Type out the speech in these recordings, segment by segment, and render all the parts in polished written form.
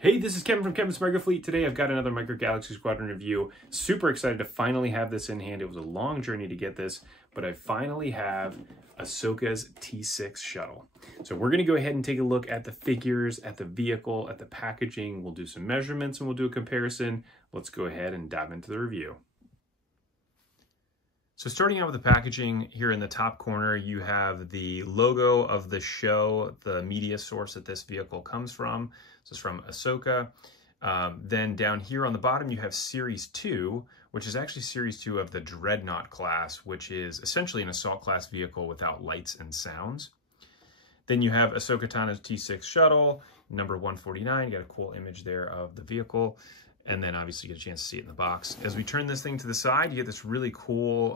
Hey, this is Kevin from Kevin's Micro Fleet. Today I've got another Micro Galaxy Squadron review. Super excited to finally have this in hand. It was a long journey to get this, but I finally have Ahsoka's T-6 shuttle. So we're going to go ahead and take a look at the figures, at the vehicle, at the packaging. We'll do some measurements and we'll do a comparison. Let's go ahead and dive into the review. So starting out with the packaging, here in the top corner, you have the logo of the show, the media source that this vehicle comes from. This is from Ahsoka. Then down here on the bottom, you have Series 2, which is actually Series 2 of the Dreadnought class, which is essentially an assault class vehicle without lights and sounds. Then you have Ahsoka Tano's T-6 shuttle, number 149. You got a cool image there of the vehicle. And then obviously you get a chance to see it in the box. As we turn this thing to the side, you get this really cool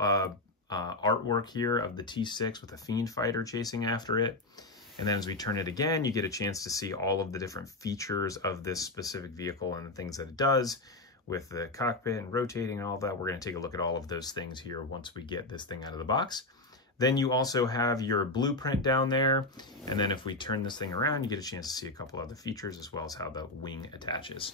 artwork here of the T-6 with a Fiend fighter chasing after it. And then as we turn it again, you get a chance to see all of the different features of this specific vehicle and the things that it does with the cockpit and rotating and all that. We're going to take a look at all of those things here once we get this thing out of the box. Then you also have your blueprint down there. And then if we turn this thing around, you get a chance to see a couple other features as well as how the wing attaches.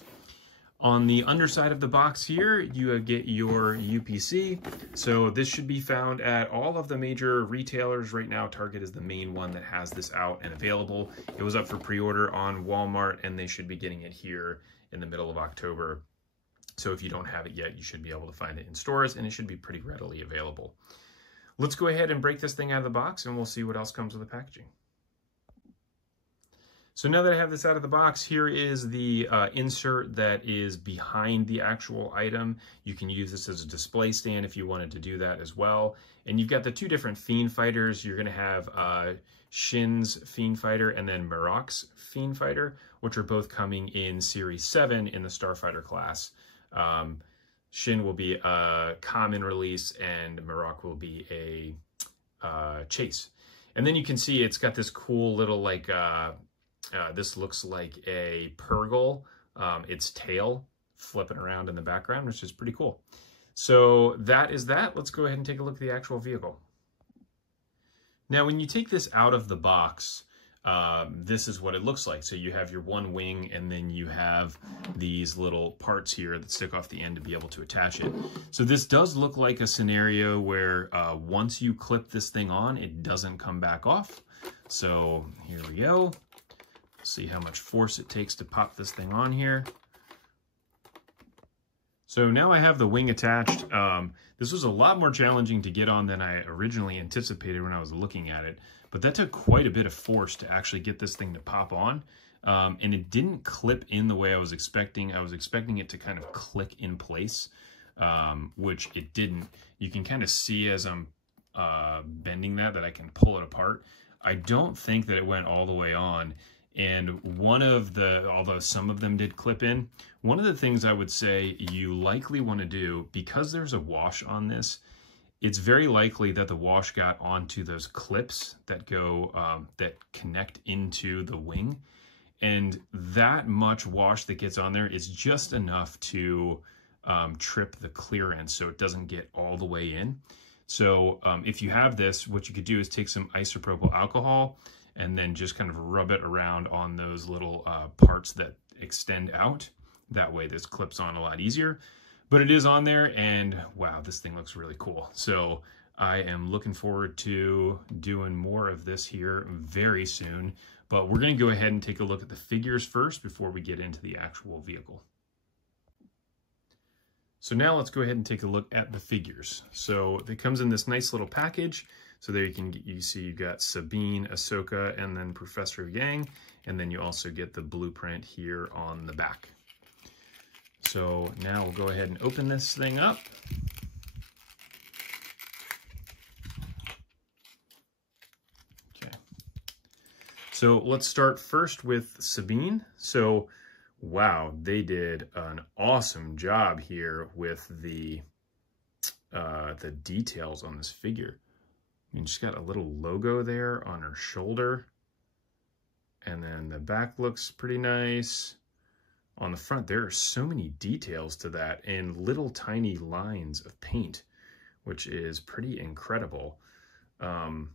On the underside of the box here, you get your UPC. So this should be found at all of the major retailers right now. Target is the main one that has this out and available. It was up for pre-order on Walmart and they should be getting it here in the middle of October. So if you don't have it yet, you should be able to find it in stores and it should be pretty readily available. Let's go ahead and break this thing out of the box and we'll see what else comes with the packaging. So now that I have this out of the box, here is the insert that is behind the actual item. You can use this as a display stand if you wanted to do that as well. And you've got the two different Fiend fighters. You're going to have Shin's Fiend fighter and then Marok's Fiend fighter, which are both coming in Series 7 in the Starfighter class. Shin will be a common release and Marok will be a chase. And then you can see it's got this cool little like... this looks like a Purgle, its tail flipping around in the background, which is pretty cool. So that is that. Let's go ahead and take a look at the actual vehicle. Now, when you take this out of the box, this is what it looks like. So you have your one wing and then you have these little parts here that stick off the end to be able to attach it. So this does look like a scenario where once you clip this thing on, it doesn't come back off. So here we go. See how much force it takes to pop this thing on here. So now I have the wing attached. This was a lot more challenging to get on than I originally anticipated when I was looking at it, but that took quite a bit of force to actually get this thing to pop on. And it didn't clip in the way I was expecting. I was expecting it to kind of click in place, which it didn't. You can kind of see as I'm bending that I can pull it apart. I don't think that it went all the way on. And one of the, although some of them did clip in, one of the things I would say you likely want to do, because there's a wash on this, it's very likely that the wash got onto those clips that go, that connect into the wing. And that much wash that gets on there is just enough to trip the clearance so it doesn't get all the way in. So if you have this, what you could do is take some isopropyl alcohol and then just kind of rub it around on those little parts that extend out. That way this clips on a lot easier. But it is on there and wow, this thing looks really cool. So I am looking forward to doing more of this here very soon. But we're gonna go ahead and take a look at the figures first before we get into the actual vehicle. So now let's go ahead and take a look at the figures. So it comes in this nice little package. So there you see you got Sabine, Ahsoka, and then Professor Yang, and then you also get the blueprint here on the back. So now we'll go ahead and open this thing up. Okay. So let's start first with Sabine. So wow, they did an awesome job here with the details on this figure. I mean, she's got a little logo there on her shoulder. And then the back looks pretty nice. On the front, there are so many details to that and little tiny lines of paint, which is pretty incredible. I'm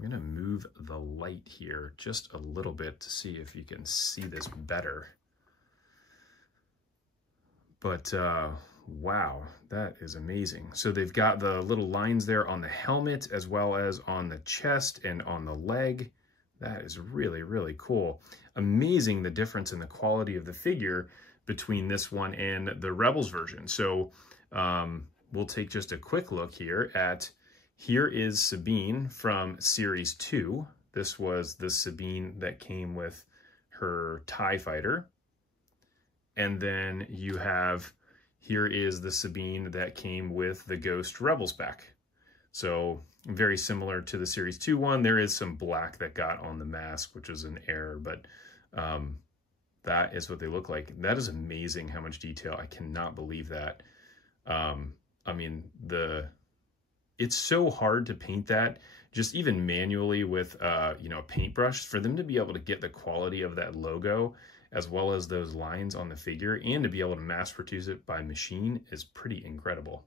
gonna move the light here just a little bit to see if you can see this better. But wow, that is amazing. So they've got the little lines there on the helmet as well as on the chest and on the leg. That is really, really cool. Amazing the difference in the quality of the figure between this one and the Rebels version. So we'll take just a quick look here at, here is Sabine from Series 2. This was the Sabine that came with her TIE fighter. And then you have, here is the Sabine that came with the Ghost Rebels pack. So very similar to the Series 2 one. There is some black that got on the mask, which was an error, but that is what they look like. That is amazing how much detail. I cannot believe that. I mean, it's so hard to paint that, just even manually with, you know, a paintbrush, for them to be able to get the quality of that logo as well as those lines on the figure and to be able to mass produce it by machine is pretty incredible.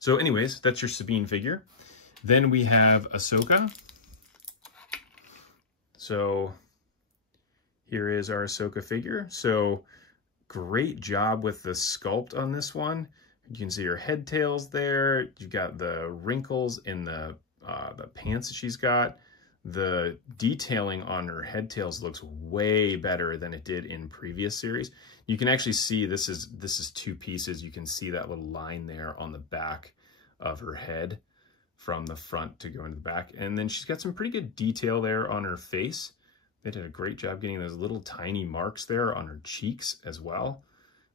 So anyways, that's your Sabine figure. Then we have Ahsoka. So here is our Ahsoka figure. So great job with the sculpt on this one. You can see her head tails there. You've got the wrinkles in the pants that she's got. The detailing on her head tails looks way better than it did in previous series. You can actually see this is two pieces. You can see that little line there on the back of her head from the front to go into the back. And then she's got some pretty good detail there on her face. They did a great job getting those little tiny marks there on her cheeks as well.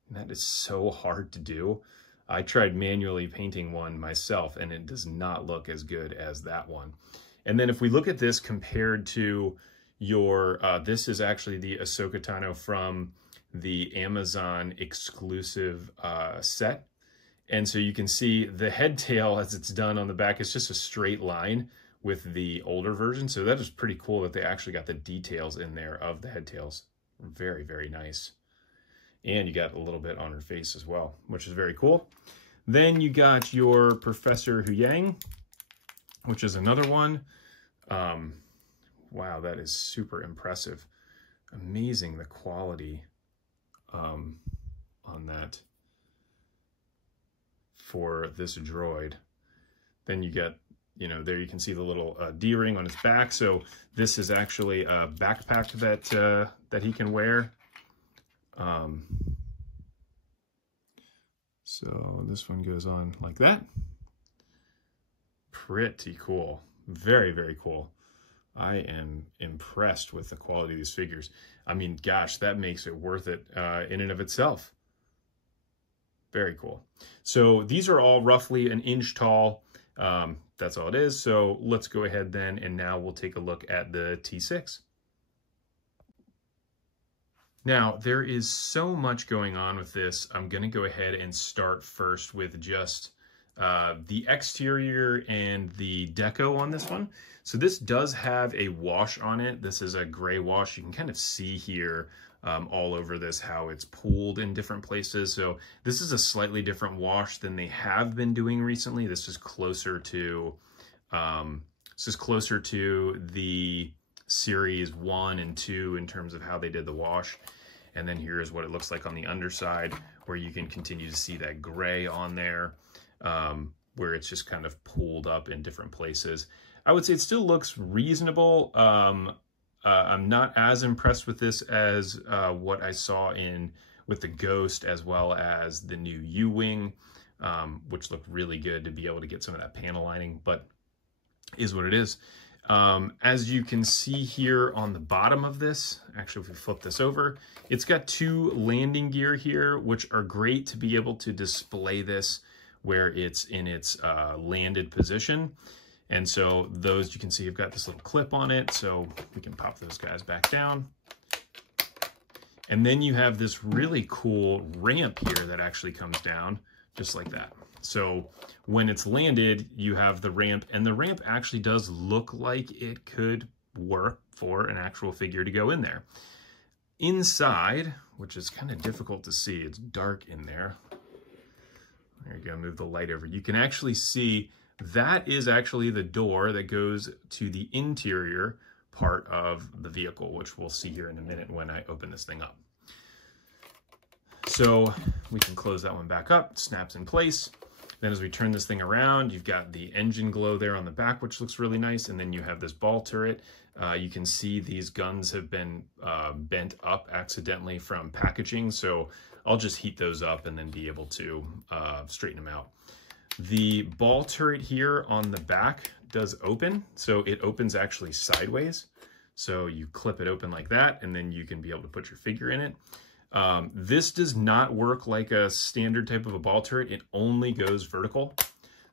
And that is so hard to do. I tried manually painting one myself and it does not look as good as that one. And then if we look at this compared to your, this is actually the Ahsoka Tano from the Amazon exclusive set. And so you can see the head tail as it's done on the back is just a straight line with the older version. So that is pretty cool that they actually got the details in there of the head tails. Very, very nice. And you got a little bit on her face as well, which is very cool. Then you got your Professor Huyang, which is another one. Wow, that is super impressive. Amazing the quality on that for this droid. Then you get, you know, there you can see the little D-ring on his back. So this is actually a backpack that he can wear. So this one goes on like that. Pretty cool. Very, very cool. I am impressed with the quality of these figures. I mean, gosh, that makes it worth it in and of itself. Very cool. So these are all roughly an inch tall. That's all it is. So let's go ahead then, and now we'll take a look at the T-6. Now, there is so much going on with this. I'm going to go ahead and start first with just the exterior and the deco on this one. So this does have a wash on it. This is a gray wash. You can kind of see here all over this how it's pooled in different places. So this is a slightly different wash than they have been doing recently. This is closer to the series 1 and 2 in terms of how they did the wash. And then here is what it looks like on the underside, where you can continue to see that gray on there, where it's just kind of pooled up in different places. I would say it still looks reasonable. I'm not as impressed with this as what I saw with the Ghost as well as the new U-Wing, which looked really good to be able to get some of that panel lining, but is what it is. As you can see here on the bottom of this, actually if we flip this over, it's got 2 landing gear here, which are great to be able to display this where it's in its landed position. And so those, you can see, have got this little clip on it, so we can pop those guys back down. And then you have this really cool ramp here that actually comes down just like that. So when it's landed, you have the ramp, and the ramp actually does look like it could work for an actual figure to go in there. Inside, which is kind of difficult to see, it's dark in there. There you go, move the light over. You can actually see that is actually the door that goes to the interior part of the vehicle, which we'll see here in a minute when I open this thing up. So we can close that one back up, snaps in place. Then as we turn this thing around, you've got the engine glow there on the back, which looks really nice. And then you have this ball turret. You can see these guns have been bent up accidentally from packaging. So I'll just heat those up and then be able to straighten them out. The ball turret here on the back does open. So it opens actually sideways. So you clip it open like that, and then you can be able to put your figure in it. This does not work like a standard type of a ball turret. It only goes vertical.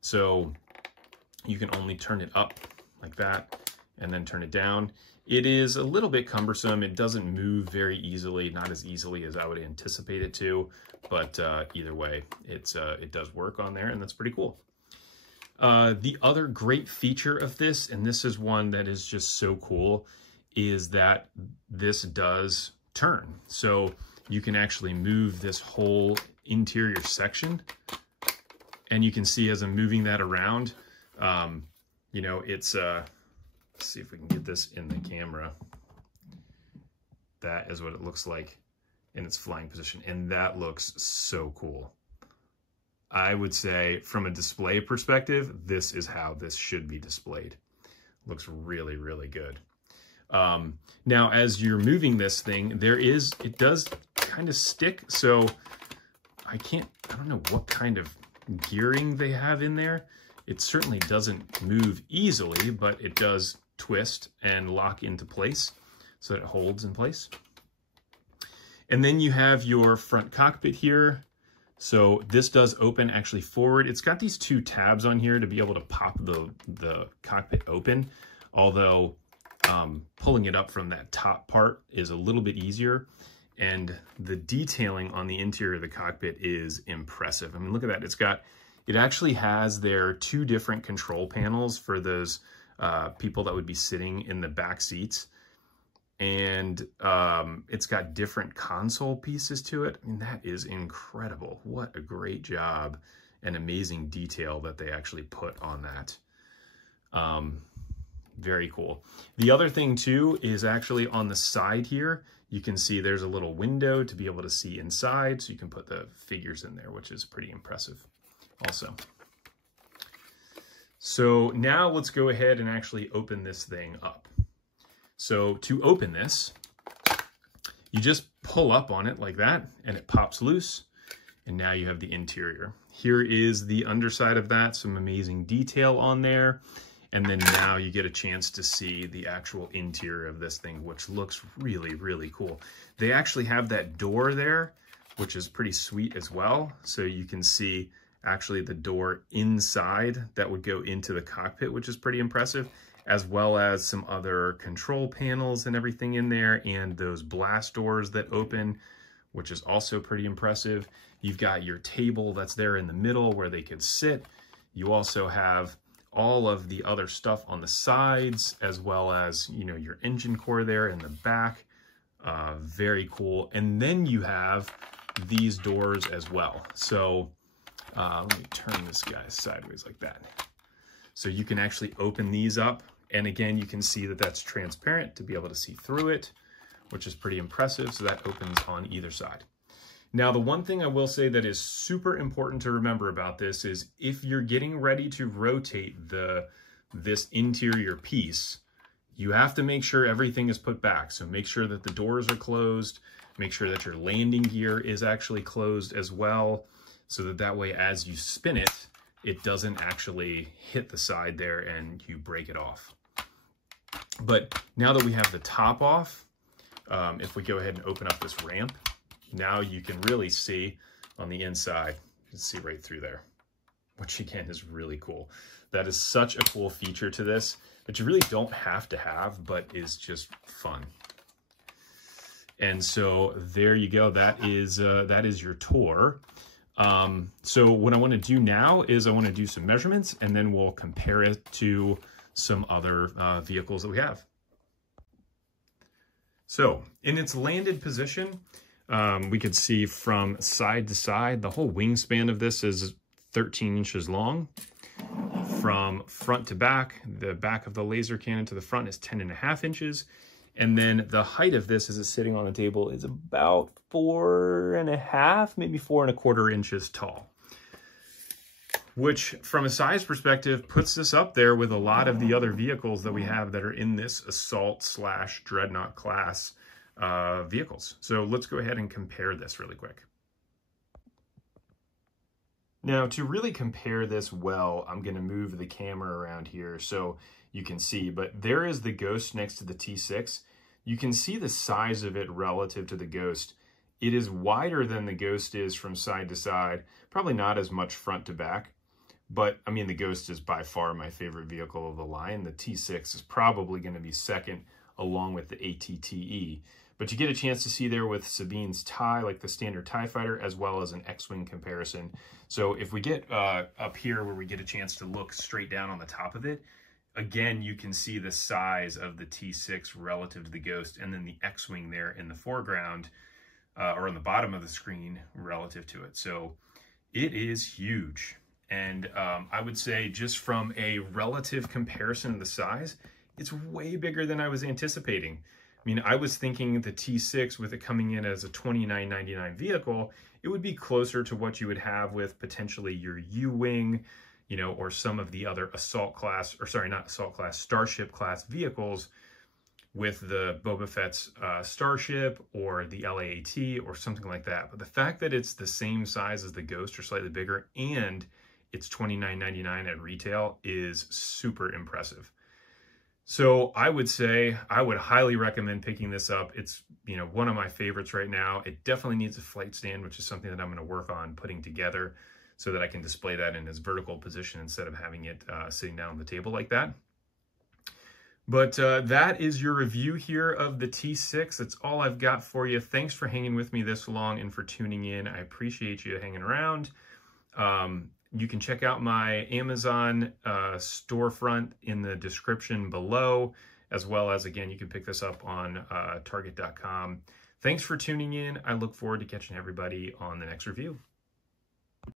So you can only turn it up like that and then turn it down. It is a little bit cumbersome. It doesn't move very easily, not as easily as I would anticipate it to, but either way, it does work on there, and that's pretty cool. The other great feature of this, and this is one that is just so cool, is that this does turn. So you can actually move this whole interior section, and you can see as I'm moving that around, you know, it's, let's see if we can get this in the camera. That is what it looks like in its flying position, and that looks so cool. I would say from a display perspective, this is how this should be displayed. Looks really, really good. Now, as you're moving this thing, it does kind of stick. So I don't know what kind of gearing they have in there. It certainly doesn't move easily, but it does twist and lock into place so that it holds in place. And then you have your front cockpit here. So this does open actually forward. It's got these two tabs on here to be able to pop the cockpit open, although pulling it up from that top part is a little bit easier. And the detailing on the interior of the cockpit is impressive. I mean, look at that. It actually has their two different control panels for those people that would be sitting in the back seats. And it's got different console pieces to it. I mean, that is incredible. What a great job and amazing detail that they actually put on that. Very cool. The other thing too is actually on the side here, you can see there's a little window to be able to see inside, so you can put the figures in there, which is pretty impressive also. So now let's go ahead and actually open this thing up. So to open this, you just pull up on it like that and it pops loose. And now you have the interior. Here is the underside of that, some amazing detail on there. And then now you get a chance to see the actual interior of this thing, which looks really, really cool. They actually have that door there, which is pretty sweet as well. So you can see actually the door inside that would go into the cockpit, which is pretty impressive, as well as some other control panels and everything in there, and those blast doors that open, which is also pretty impressive. You've got your table that's there in the middle where they could sit. You also have all of the other stuff on the sides, as well as, you know, your engine core there in the back. Very cool. And then you have these doors as well. So let me turn this guy sideways like that. So you can actually open these up. And again, you can see that that's transparent to be able to see through it, which is pretty impressive. So that opens on either side. Now, the one thing I will say that is super important to remember about this is if you're getting ready to rotate this interior piece, you have to make sure everything is put back. So make sure that the doors are closed, make sure that your landing gear is actually closed as well, so that way as you spin it, it doesn't actually hit the side there and you break it off. But now that we have the top off, if we go ahead and open up this ramp, now you can really see on the inside, you can see right through there, which again is really cool. That is such a cool feature to this that you really don't have to have, but is just fun. And so there you go. That is your tour. So what I want to do now is I want to do some measurements, and then we'll compare it to some other vehicles that we have. So in its landed position, we could see from side to side, the whole wingspan of this is 13 inches long. From front to back, the back of the laser cannon to the front is 10.5 inches. And then the height of this as it's sitting on the table is about 4.5, maybe 4.25 inches tall, which from a size perspective puts this up there with a lot of the other vehicles that we have that are in this assault/dreadnought class vehicles. So let's go ahead and compare this really quick. Now, to really compare this well, I'm going to move the camera around here so you can see, but there is the Ghost next to the T-6. You can see the size of it relative to the Ghost. It is wider than the Ghost is from side to side, probably not as much front to back, but I mean, the Ghost is by far my favorite vehicle of the line. The T-6 is probably going to be second along with the ATTE. But you get a chance to see there with Sabine's TIE, like the standard TIE fighter, as well as an X-Wing comparison. So if we get up here where we get a chance to look straight down on the top of it, again, you can see the size of the T-6 relative to the Ghost, and then the X-Wing there in the foreground, or on the bottom of the screen relative to it. So it is huge. And I would say just from a relative comparison of the size, it's way bigger than I was anticipating. I mean, I was thinking the T-6, with it coming in as a $29.99 vehicle, it would be closer to what you would have with potentially your U-Wing, you know, or some of the other assault class, or sorry, not assault class, starship class vehicles with the Boba Fett's Starship or the LAAT or something like that. But the fact that it's the same size as the Ghost or slightly bigger and it's $29.99 at retail is super impressive. So I would say I would highly recommend picking this up. It's, you know, one of my favorites right now. It definitely needs a flight stand, which is something that I'm going to work on putting together so that I can display that in its vertical position instead of having it sitting down on the table like that. But that is your review here of the T-6. That's all I've got for you. Thanks for hanging with me this long and for tuning in. I appreciate you hanging around. You can check out my Amazon storefront in the description below, as well as, again, you can pick this up on target.com. Thanks for tuning in. I look forward to catching everybody on the next review.